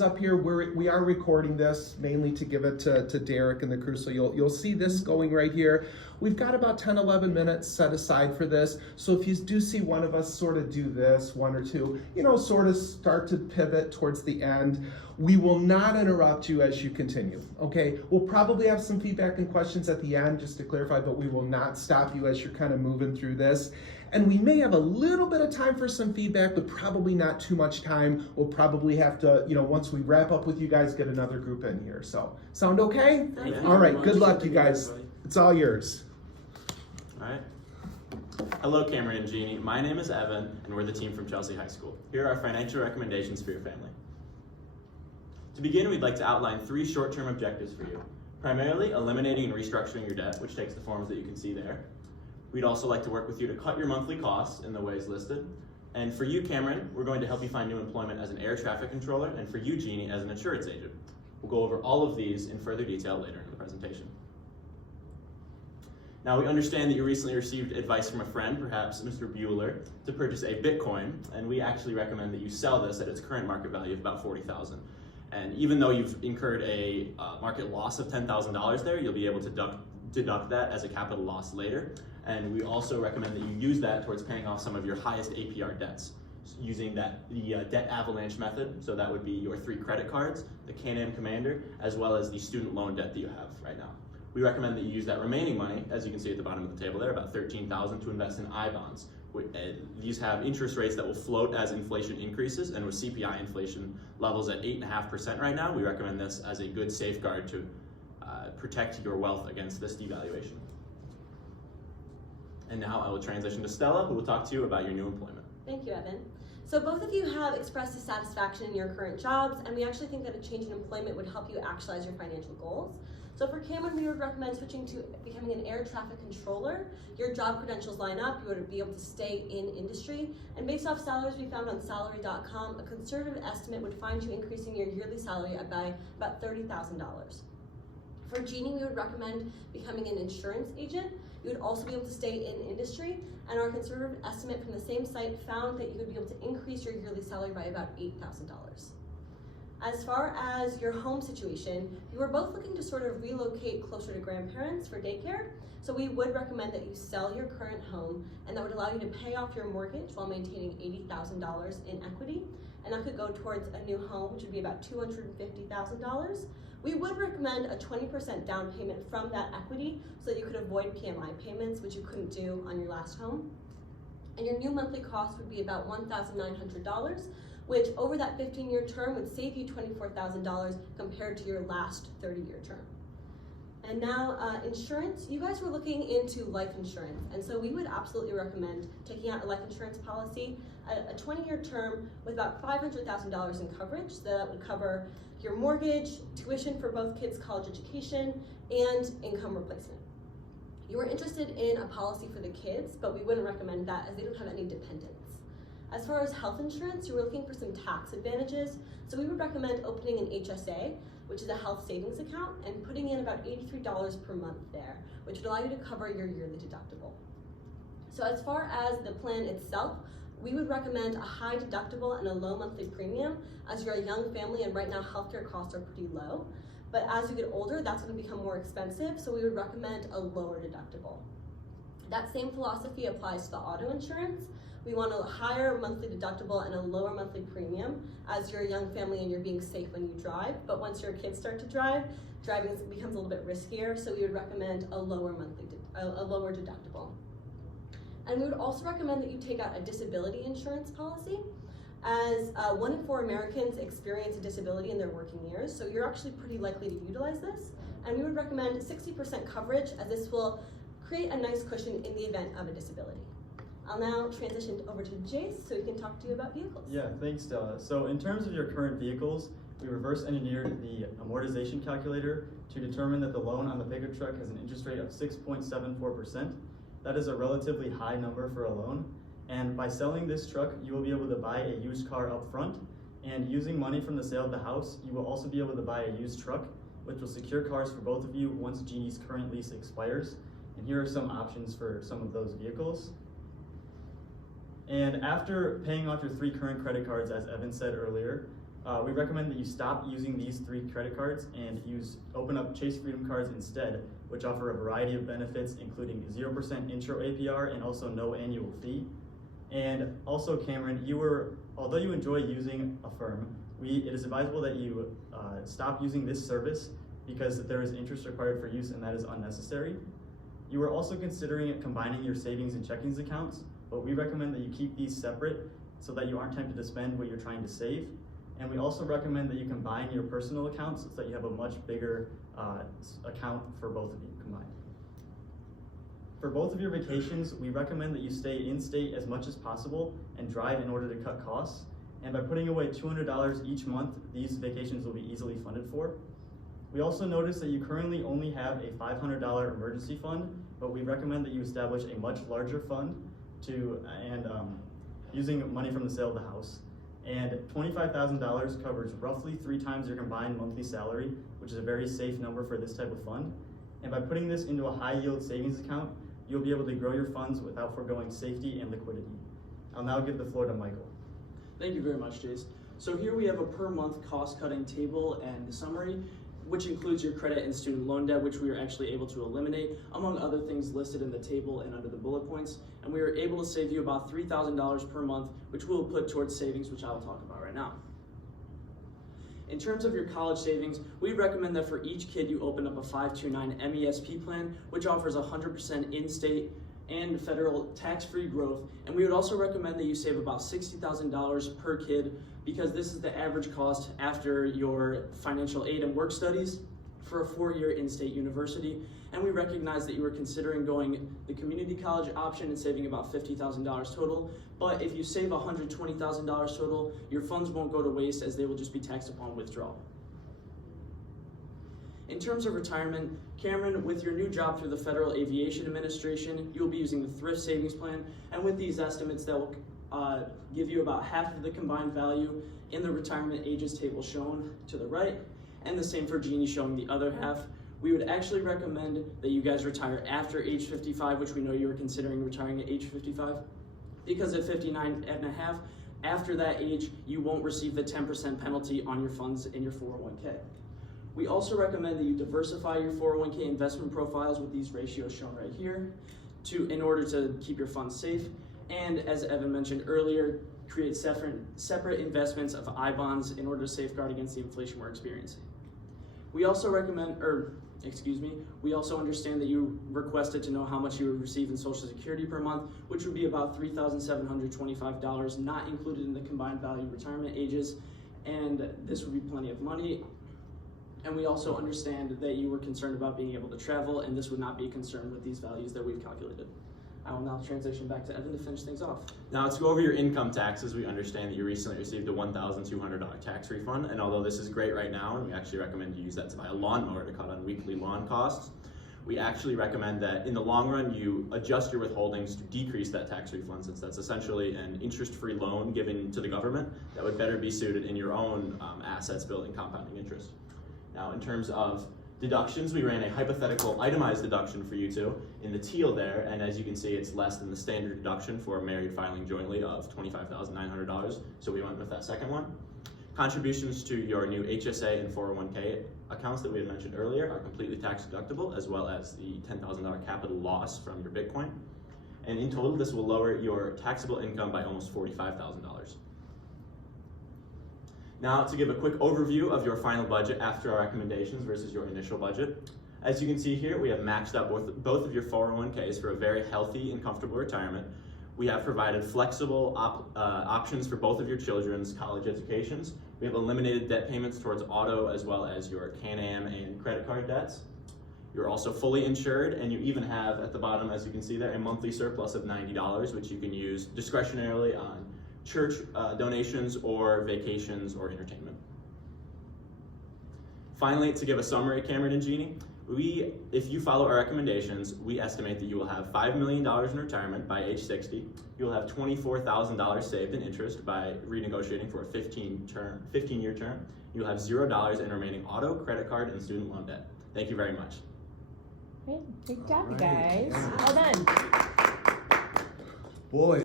Up here, we are recording this mainly to give it to Derek and the crew, so you'll see this going right here. We've got about 10-11 minutes set aside for this, so if you do see one of us sort of do this, one or two, sort of start to pivot towards the end, we will not interrupt you as you continue, okay? We'll probably have some feedback and questions at the end, just to clarify, but we will not stop you as you're kind of moving through this. And we may have a little bit of time for some feedback, but probably not too much time. We'll probably have to, once we wrap up with you guys, get another group in here. So, sound okay? Yeah. All right, good luck, you guys. It's all yours. All right. Hello, Cameron and Jeannie. My name is Evan, and we're the team from Chelsea High School. Here are our financial recommendations for your family. To begin, we'd like to outline 3 short-term objectives for you. Primarily, eliminating and restructuring your debt, which takes the forms that you can see there. We'd also like to work with you to cut your monthly costs in the ways listed. And for you, Cameron, we're going to help you find new employment as an air traffic controller, and for you, Jeannie, as an insurance agent. We'll go over all of these in further detail later in the presentation. Now, we understand that you recently received advice from a friend, perhaps Mr. Bueller, to purchase a Bitcoin, and we actually recommend that you sell this at its current market value of about $40,000. And even though you've incurred a market loss of $10,000 there, you'll be able to deduct that as a capital loss later. And we also recommend that you use that towards paying off some of your highest APR debts using the debt avalanche method. So that would be your 3 credit cards, the Can-Am Commander, as well as the student loan debt that you have right now. We recommend that you use that remaining money, as you can see at the bottom of the table there, about $13,000, to invest in I-bonds. These have interest rates that will float as inflation increases, and with CPI inflation levels at 8.5% right now, we recommend this as a good safeguard to protect your wealth against this devaluation. And now I will transition to Stella, who will talk to you about your new employment. Thank you, Evan. So both of you have expressed dissatisfaction in your current jobs, and we actually think that a change in employment would help you actualize your financial goals. So for Cameron, we would recommend switching to becoming an air traffic controller. Your job credentials line up, you would be able to stay in industry, and based off salaries we found on salary.com, a conservative estimate would find you increasing your yearly salary by about $30,000. For Jeannie, we would recommend becoming an insurance agent. You would also be able to stay in industry, and our conservative estimate from the same site found that you would be able to increase your yearly salary by about $8,000. As far as your home situation, you were both looking to sort of relocate closer to grandparents for daycare, so we would recommend that you sell your current home, and that would allow you to pay off your mortgage while maintaining $80,000 in equity, and that could go towards a new home, which would be about $250,000. We would recommend a 20% down payment from that equity so that you could avoid PMI payments, which you couldn't do on your last home. And your new monthly cost would be about $1,900, which over that 15-year term would save you $24,000 compared to your last 30-year term. And now insurance, you guys were looking into life insurance, and so we would absolutely recommend taking out a life insurance policy, a 20-year term with about $500,000 in coverage. So that would cover your mortgage, tuition for both kids' college education, and income replacement. You were interested in a policy for the kids, but we wouldn't recommend that as they don't have any dependents. As far as health insurance, you were looking for some tax advantages, so we would recommend opening an HSA, which is a health savings account, and putting in about $83 per month there, which would allow you to cover your yearly deductible. So as far as the plan itself, we would recommend a high deductible and a low monthly premium, as you're a young family and right now healthcare costs are pretty low. But as you get older, that's going to become more expensive, so we would recommend a lower deductible. That same philosophy applies to the auto insurance. We want a higher monthly deductible and a lower monthly premium as you're a young family and you're being safe when you drive. But once your kids start to drive, driving becomes a little bit riskier, so we would recommend a lower deductible. And we would also recommend that you take out a disability insurance policy, as 1 in 4 Americans experience a disability in their working years, so you're actually pretty likely to utilize this. And we would recommend 60% coverage, as this will create a nice cushion in the event of a disability. I'll now transition over to Jace so he can talk to you about vehicles. Yeah, thanks, Stella. So in terms of your current vehicles, we reverse engineered the amortization calculator to determine that the loan on the pickup truck has an interest rate of 6.74%. That is a relatively high number for a loan. And by selling this truck, you will be able to buy a used car up front. And using money from the sale of the house, you will also be able to buy a used truck, which will secure cars for both of you once Jeannie's current lease expires. And here are some options for some of those vehicles. And after paying off your 3 current credit cards, as Evan said earlier, we recommend that you stop using these 3 credit cards and open up Chase Freedom cards instead, which offer a variety of benefits, including 0% intro APR and also no annual fee. And also, Cameron, although you enjoy using Affirm, it is advisable that you stop using this service because there is interest required for use and that is unnecessary. You are also considering combining your savings and checkings accounts, but we recommend that you keep these separate so that you aren't tempted to spend what you're trying to save. And we also recommend that you combine your personal accounts so that you have a much bigger account for both of you combined. For both of your vacations, we recommend that you stay in-state as much as possible and drive in order to cut costs. And by putting away $200 each month, these vacations will be easily funded for. We also notice that you currently only have a $500 emergency fund, but we recommend that you establish a much larger fund using money from the sale of the house. And $25,000 covers roughly 3 times your combined monthly salary, which is a very safe number for this type of fund. And by putting this into a high yield savings account, you'll be able to grow your funds without foregoing safety and liquidity. I'll now give the floor to Michael. Thank you very much, Jace. So here we have a per month cost cutting table and summary, which includes your credit and student loan debt, which we are actually able to eliminate, among other things listed in the table and under the bullet points. And we are able to save you about $3,000 per month, which we will put towards savings, which I will talk about right now. In terms of your college savings, we recommend that for each kid you open up a 529 MESP plan, which offers 100% in-state and federal tax-free growth. And we would also recommend that you save about $60,000 per kid, because this is the average cost after your financial aid and work studies for a 4-year in-state university. And we recognize that you were considering going the community college option and saving about $50,000 total. But if you save $120,000 total, your funds won't go to waste, as they will just be taxed upon withdrawal. In terms of retirement, Cameron, with your new job through the Federal Aviation Administration, you'll be using the Thrift Savings Plan. And with these estimates, that will give you about half of the combined value in the retirement ages table shown to the right, and the same for Jeannie showing the other half. We would actually recommend that you guys retire after age 55, which we know you were considering retiring at age 55, because at 59 and a half, after that age, you won't receive the 10% penalty on your funds in your 401k. We also recommend that you diversify your 401k investment profiles with these ratios shown right here in order to keep your funds safe. And as Evan mentioned earlier, create separate investments of I-bonds in order to safeguard against the inflation we're experiencing. We also we also understand that you requested to know how much you would receive in Social Security per month, which would be about $3,725, not included in the combined value retirement ages, and this would be plenty of money. And we also understand that you were concerned about being able to travel, and this would not be a concern with these values that we've calculated. I will now transition back to Evan to finish things off. Now, to go over your income taxes, we understand that you recently received a $1,200 tax refund, and although this is great right now, and we actually recommend you use that to buy a lawnmower to cut on weekly lawn costs, we actually recommend that in the long run you adjust your withholdings to decrease that tax refund, since that's essentially an interest-free loan given to the government that would better be suited in your own assets building compounding interest. Now, in terms of deductions, we ran a hypothetical itemized deduction for you two in the teal there, and as you can see, it's less than the standard deduction for married filing jointly of $25,900, so we went with that second one. Contributions to your new HSA and 401k accounts that we had mentioned earlier are completely tax deductible, as well as the $10,000 capital loss from your Bitcoin. And in total, this will lower your taxable income by almost $45,000. Now, to give a quick overview of your final budget after our recommendations versus your initial budget. As you can see here, we have matched up both of your 401ks for a very healthy and comfortable retirement. We have provided flexible options for both of your children's college educations. We have eliminated debt payments towards auto as well as your Can-Am and credit card debts. You're also fully insured, and you even have at the bottom, as you can see there, a monthly surplus of $90, which you can use discretionarily on church donations or vacations or entertainment. Finally, to give a summary, Cameron and Jeannie, if you follow our recommendations, we estimate that you will have $5 million in retirement by age 60. You'll have $24,000 saved in interest by renegotiating for a 15-year term. You'll have $0 in remaining auto, credit card, and student loan debt. Thank you very much. Great job, you guys. Well done. Boy.